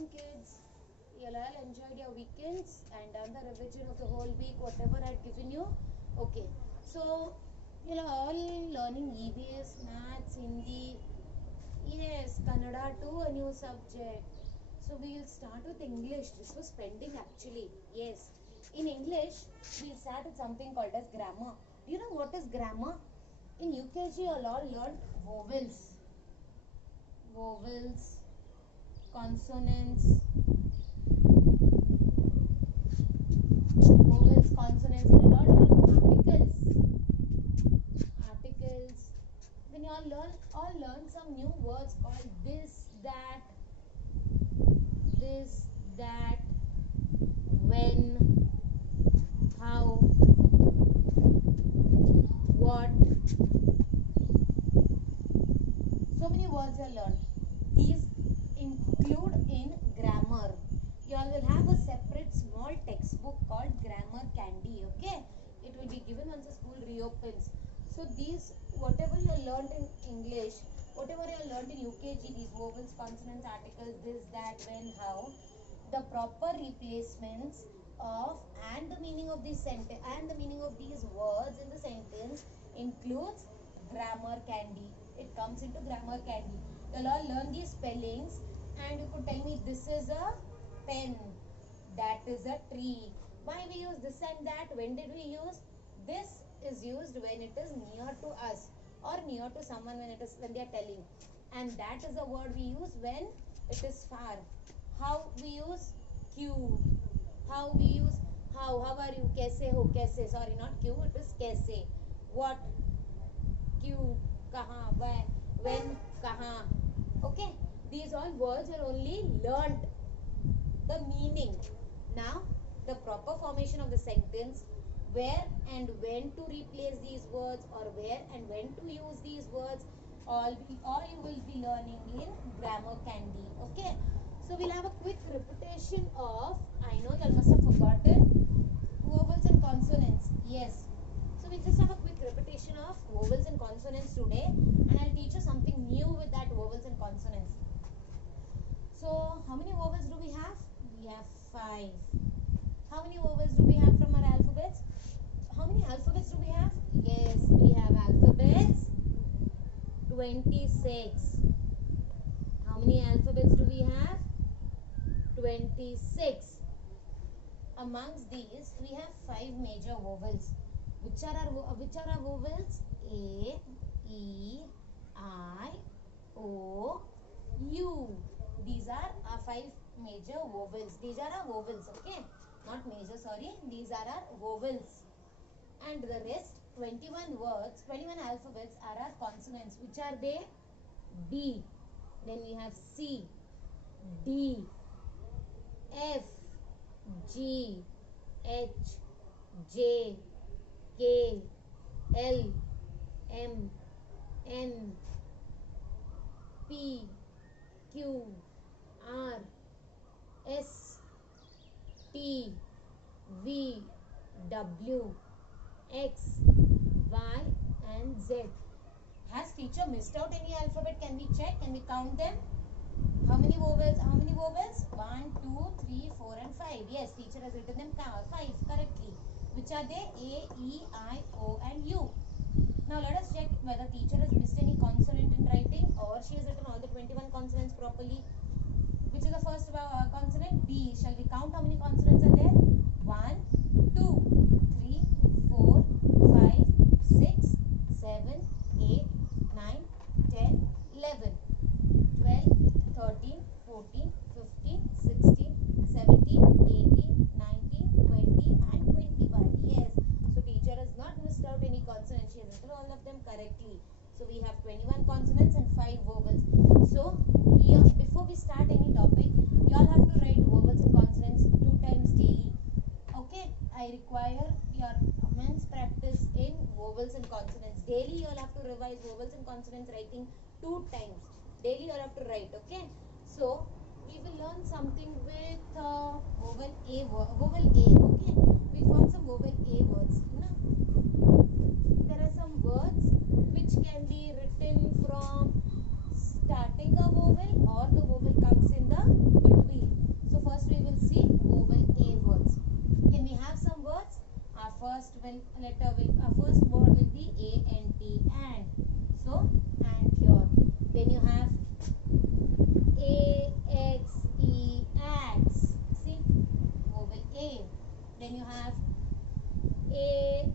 morning, kids. You all enjoyed your weekends and done the revision of the whole week, whatever I had given you. Okay, so you are all learning EVS, Maths, Hindi, yes, Kannada too, a new subject. So we will start with English. This was pending actually. Yes, in English we'll start with something called as grammar. Do you know what is grammar? In UKG, you all learned vowels, consonants, consonants, and a lot of articles. Then you all learn some new words called this, that, when, how, what. So many words are learned. These include in grammar. You all will have a separate small textbook called Grammar Candy. Okay, it will be given once the school reopens. So these, whatever you learned in English, whatever you learned in UKG, these vowels, consonants, articles, this, that, when, how, the proper replacements of and the meaning of this sentence and the meaning of these words in the sentence includes Grammar Candy. It comes into Grammar Candy. You'll all learn these spellings and you could tell me this is a pen, that is a tree. Why we use this and that? When did we use? This is used when it is near to us or near to someone when they are telling. And that is a word we use when it is far. How we use? Q. How we use? How are you? Kaise ho? Kaise. Sorry, not Q, it is kaise. What? Q. Kahan. Where? When? Kahan. Okay. These all words are only learnt. The meaning. Now, the proper formation of the sentence, where and when to replace these words or where and when to use these words, all you will be learning in Grammar Candy. Okay. So we'll have a quick repetition of, I know you all must have forgotten, vowels and consonants. Yes. So we'll just have a quick repetition of vowels and consonants today, and I'll teach you something new with that vowels and consonants. So how many vowels do we have? We have 5. How many vowels do we have from our alphabets? How many alphabets do we have? Yes, we have alphabets 26. How many alphabets do we have? 26. Amongst these, we have 5 major vowels. Which are our vowels? A, E, I, O, U. These are our 5 major vowels. These are our vowels, okay? Not major, sorry. These are our vowels. And the rest, 21 words, 21 alphabets are our consonants. Which are they? D. Then we have C, D, F, G, H, J, K, L, M, N, P, Q, R, S, T, V, W, X, Y and Z. Has teacher missed out any alphabet? Can we check? Can we count them? How many vowels? 1, 2, 3, 4 and 5. Yes, teacher has written them 5 correctly. Which are they? A, E, I, O and U. Now let us check whether teacher has missed any consonant in writing or she has written all the 21 consonants properly. Which is the first consonant? D. Shall we count how many consonants are there? 1, 2, 3, 4, 5, 6, 7, 8, 9, 10, 11, 12, 13, 14, 15, 16, 17, 18, 19, 20 and 21. Yes. So teacher has not missed out any consonants. She has written all of them correctly. So we have 21 consonants and 5 vowels. So here, before we start any topic, you all have to write vowels and consonants 2 times daily. Okay. I require your immense practice in vowels and consonants. Daily you all have to revise vowels and consonants writing 2 times. Daily you all have to write. Okay. So we will learn something with vowel A. Okay. We found some vowel A words. There are some words which can be written from starting a vowel or the vowel comes in the between. then letter will first word will be ant, ant. So ant here. Then you have axe, axe. See, vowel a. Then you have aeroplane.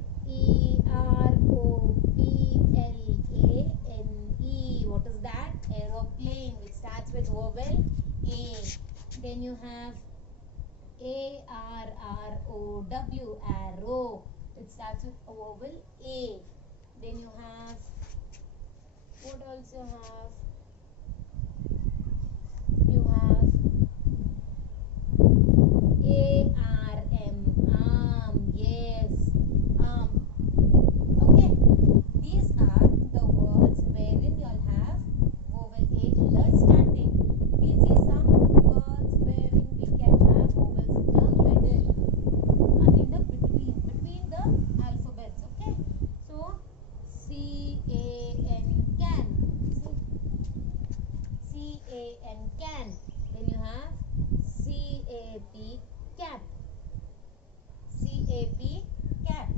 What is that? Aeroplane, which starts with vowel a. Then you have arrow, arrow. It starts with vowel a. Then you have, what else you have? You have arm, arm. Yes, arm. Okay, these are the words wherein you'll have vowel a letters starting. We see some words wherein we can have vowels in the middle and in the between the alphabets. Okay, so can, can. See, can. Then you have cap, cap.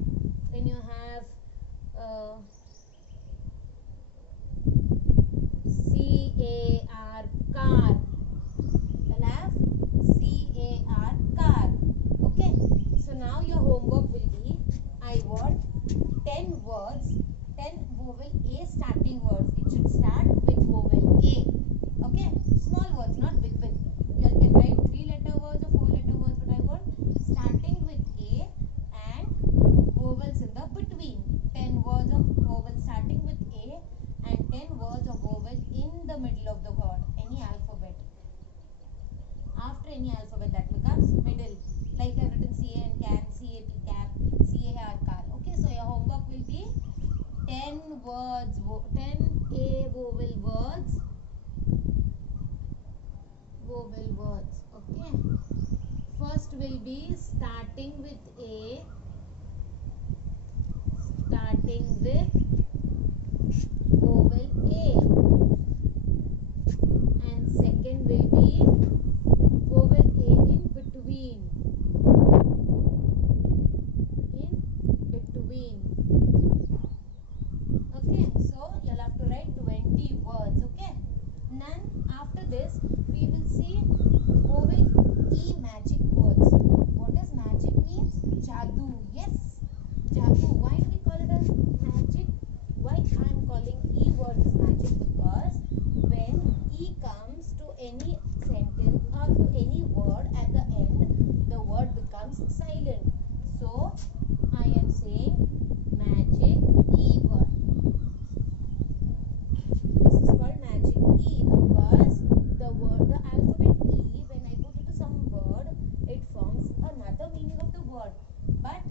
Then you have car. You'll have car. Okay, so now your homework will be, I want 10 words, 10 vowel A starting words. It should start with vowel A. Okay, small words, not big. You can write 3-letter words or 4-letter words, but I want starting with A and vowels in the between. 10 words of vowel starting with A and 10 words of vowel in the middle of the word, any alphabet. After any alphabet that becomes middle. Like I've written CA and can, CAP, cap, CAR, car. Okay, so your homework will be 10 words, 10 A vowel words. Okay, first will be starting with A, vowel A, and second will be vowel A in between, okay, so you'll have to write 20 words. Okay, then after this we will see vowel E magic words. What does magic means? Jadoo. Yes, jadoo. Why do we call it as magic? Why I am calling E word as magic? Because when E comes to any sentence or to any word at the end, the word becomes silent. So I am saying magic E word. This is called magic E because the alphabet E, when I put it to some word, it forms another meaning of the word. But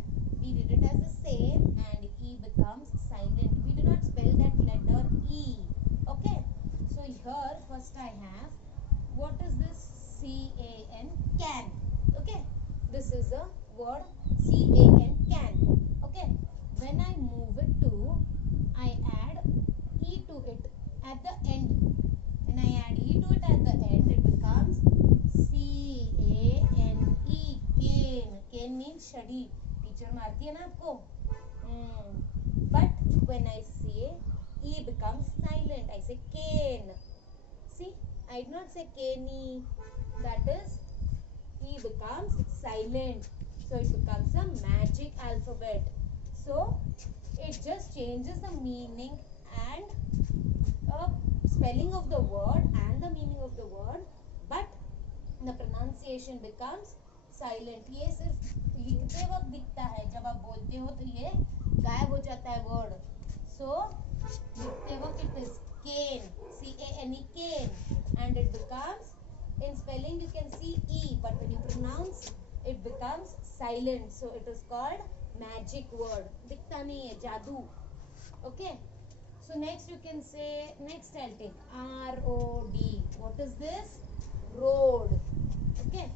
we did it as the same and E becomes silent. We do not spell that letter E. Okay. So here first I have, what is this? CAN, can. Okay. This is a word CAN, can. Okay. When I move it to, I add E to it at the end. When I add E to it at the end, it becomes CANE, cane. Cane means shadi. Teacher मारती है ना आपको. But when I say E becomes silent, I say cane. See, I did not say caney. That is, E becomes silent. So it becomes a magic alphabet. So it just changes the meaning and spelling of the word and the meaning of the word, but the pronunciation becomes silent. ये सिर्फ लिखते वक्त दिखता है, जब आप बोलते हो तो ये गायब हो जाता है word. So लिखते वक्त it is cane, CANE, cane, and it becomes, in spelling you can see E, but when you pronounce it becomes silent. So it is called magic word. दिखता नहीं है, जादू. Okay. So next you can say, next I'll take ROD. What is this? Road. Okay.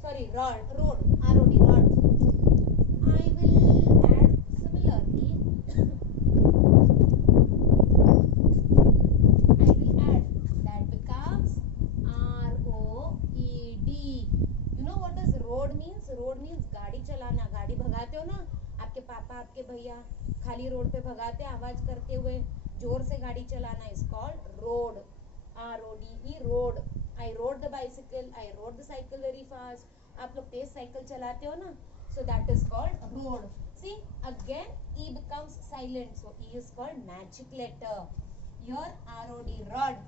Sorry, road. ROD, rod. I will add similarly. I will add. That becomes ROED. You know what does road means? Road means गाड़ी चलाना. गाड़ी भगाते हो ना, आपके आपके पापा आपके भैया खाली रोड पे भगाते आवाज करते हुए जोर से गाड़ी चलाना is called road. RODE road. I road the bicycle, I road the cycle very fast. आप लोग तेज साइकिल चलाते हो ना, so that is called road. See, again E becomes silent, so E is called magic letter. Your ROD, rod.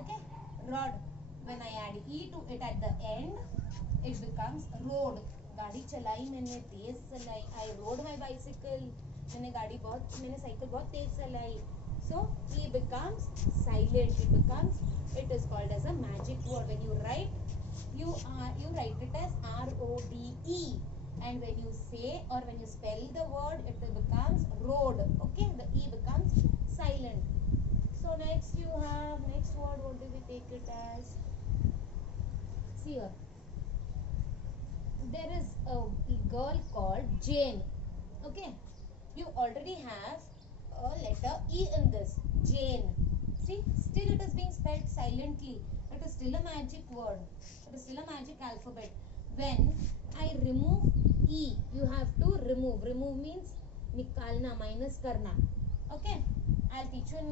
Okay, rod. When I add E to it at the end, it becomes road. गाड़ी चलाई मैंने, तेज चलाई. I rode my bicycle. मैंने cycle बहुत तेज चलाई. So E becomes silent. It is called as a magic word. When you write, you write it as RODE, and when you say or when you spell the word, it becomes road. Okay, the E becomes silent. So next you have next word. What do we take it as? See here. There is a girl called Jane. Okay, you already have a letter E in this. Jane. See, still it is being spelled silently. It is still a magic word. It is still a magic alphabet. When I remove E, you have to remove. Remove means nikalna, minus karna. Okay, I'll teach you in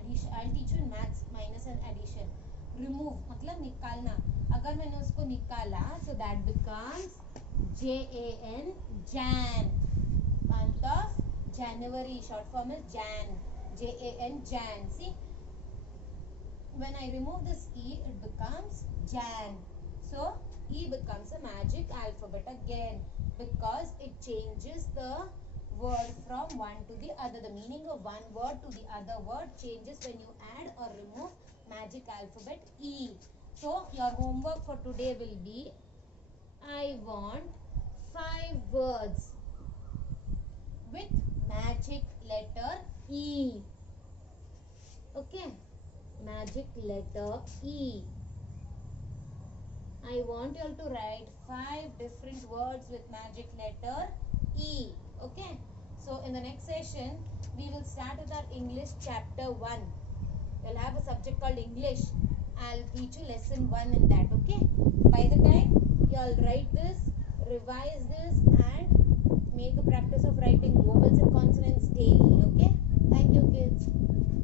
addition. I'll teach you in maths, minus and addition. Remove मतलब निकालना. अगर मैंने उसको निकाला, so that becomes JAN, Jan. Month of January, short form is Jan. JAN, Jan. See, when I remove this E, it becomes Jan. So E becomes a magic alphabet again, because it changes the word from one to the other. The meaning of one word to the other word changes when you add or remove magic alphabet E. So your homework for today will be, I want 5 words with magic letter E. Okay, magic letter E. I want you all to write 5 different words with magic letter E. Okay, so in the next session we will start with our English chapter 1. We'll have a subject called English. I'll teach you lesson 1 in that. Okay, by the time you all write this, revise this, and make a practice of writing vowels and consonants daily. Okay, thank you kids.